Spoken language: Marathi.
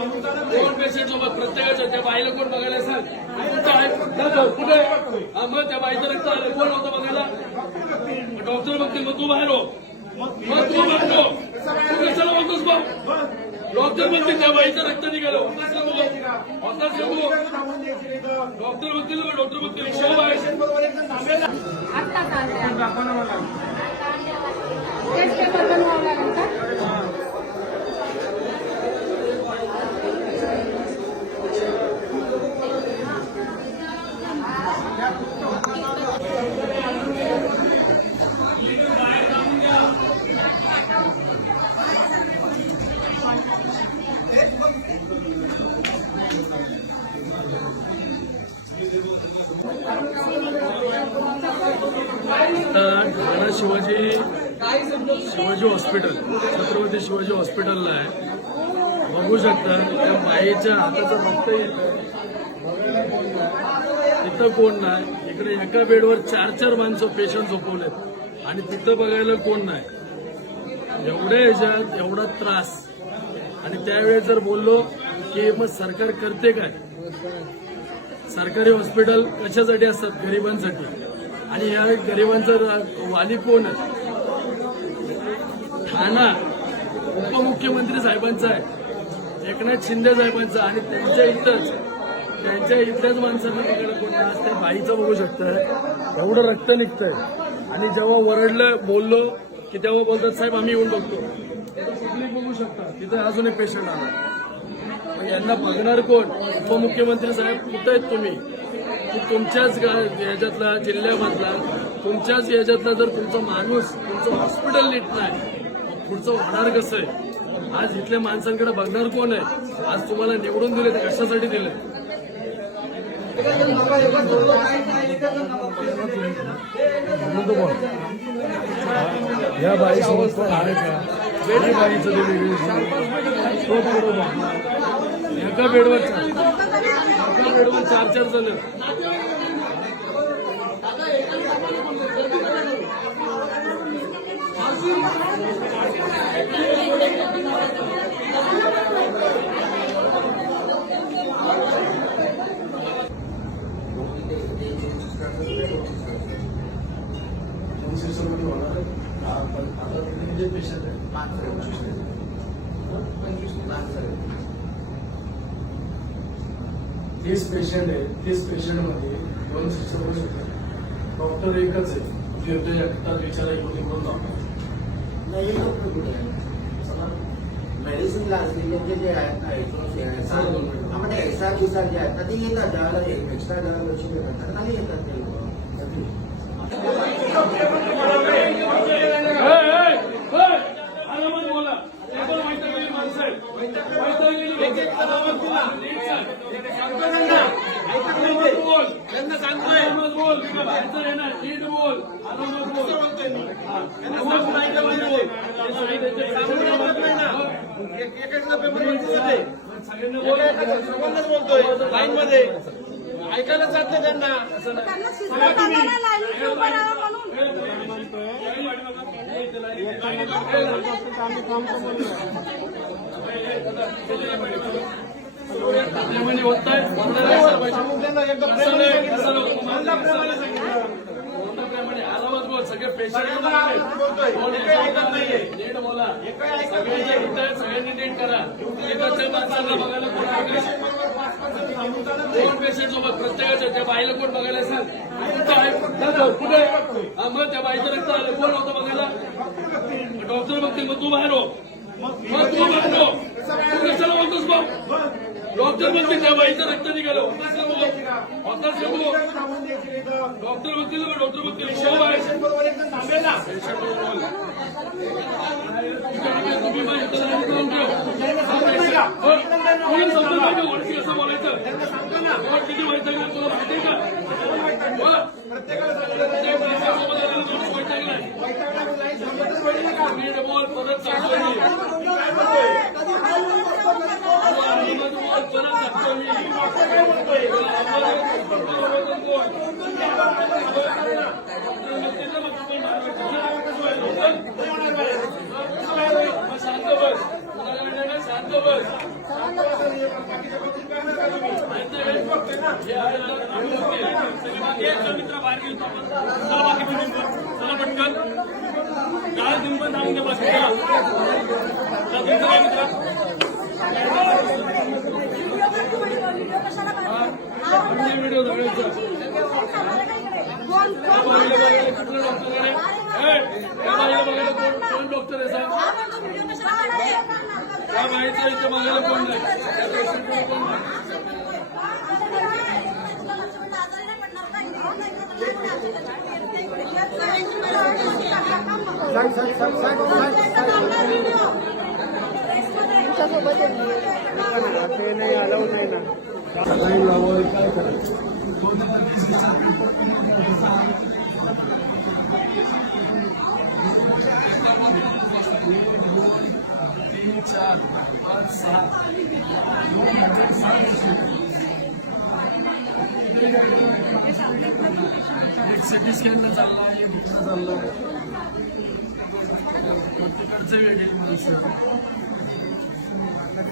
दोन पेशंट सोबत प्रत्येकाच्या त्या बाईला कोण बघायला सांग कुठे हा मग त्या बाईचं रक्त आलं कोण होतं बघायला डॉक्टर बघतील मग तू बाहेर हो मग तू बाहेर हो तू कशाला बोलतोस भाऊ डॉक्टर बघतील त्या बाईचं रक्त निघालं होताच डॉक्टर बघतील डॉक्टर बघतील शोभ आहे ठाणा शिवाजी हॉस्पिटल छत्रपती शिवाजी हॉस्पिटलला आहे बघू शकता त्या बाईच्या हाताचं रक्त येतं तिथं कोण नाही इकडे एका बेडवर 4 माणसं पेशंट झोपवलेत आणि तिथं बघायला कोण नाही एवढ्या ह्याच्यात एवढा त्रास आणि त्यावेळेस जर बोललो की मग सरकार करते काय सरकारी हॉस्पिटल कशासाठी असतात गरिबांसाठी आणि या गरिबांचा वाली कोण आहे ठाणा उपमुख्यमंत्री साहेबांचा आहे एकनाथ शिंदे साहेबांचा आणि त्यांच्या इथल्याच माणसांना बघायला कोण आज त्या बाईचं बघू शकताय एवढं रक्त निघतंय आणि जेव्हा वरडलं बोललो की तेव्हा बोलतात साहेब आम्ही येऊन बघतो कुठली बघू शकता तिथे अजून एक पेशंट आला मग यांना बघणार कोण उपमुख्यमंत्री साहेब कुठं आहेत तुम्ही की तुमच्याच याच्यातला जिल्ह्यामधला तुमच्याच याच्यातला जर तुमचा माणूस तुमचं हॉस्पिटल नीट नाही मग पुढचं होणार कसं आहे आज इथल्या माणसांकडे बघणार कोण आहे आज तुम्हाला निवडून दिले तर कशासाठी दिले या बाईसोबत पण आहे का बाईचं एका बेडवर 4 जण तीस पेशंट आहे 30 पेशंटमध्ये 2 सिस्टर होते डॉक्टर एकच आहे फिरते एकटाच विचारा इकडून लावणार नाही डॉक्टर कुठे आहे मेडिसिन लागलेले जे आहेत ना आपण एक्स्ट्रा दिवसात जे आहेत ना ते येतात ज्याला एक्स्ट्रा ज्याला लक्ष देतात नाही येतात ते बोलतोय लाईन मध्ये ऐकायला जात नाही त्यांना होत सगळे पेशंट नीट बोला सगळ्यांनी नीट करा बघायला दोन पेशंट सोबत प्रत्येकाच्या त्या बाईला कोण बघायला सांग कुठे हा मग त्या बाईचं रक्त आलं कोण होतं बघायला डॉक्टर बघतील मग तू बाहेर हो मग तू बाहेर हो तू कशाला बोलतोस भाऊ डॉक्टर बघतील त्या बाईचं रक्त निघालं होताच डॉक्टर बघतील डॉक्टर बघतील शोभ आहे ओळखी असं बोलायचं किती वैतागला तुला माहिती का बोल परत शांत बस मित्र बाहेर घेऊन आपण चला बाकी meeting वर. चला पटकन काय तुम्ही पण जाऊन घ्या बाकी चला. चला, तुमचं काय मित्र व्हिडिओ सगळ्यांचा कोण डॉक्टर आहे साहेब त्या बाईचं इथे बघायला कोण नाही ते नाही अलाउड नाही ना. नाही लावं काय करायचं तीन चार पाच सहा एक सिटी स्कॅनला चालला एक इकडं चाललं प्रत्येकाचं वेगळी माणसं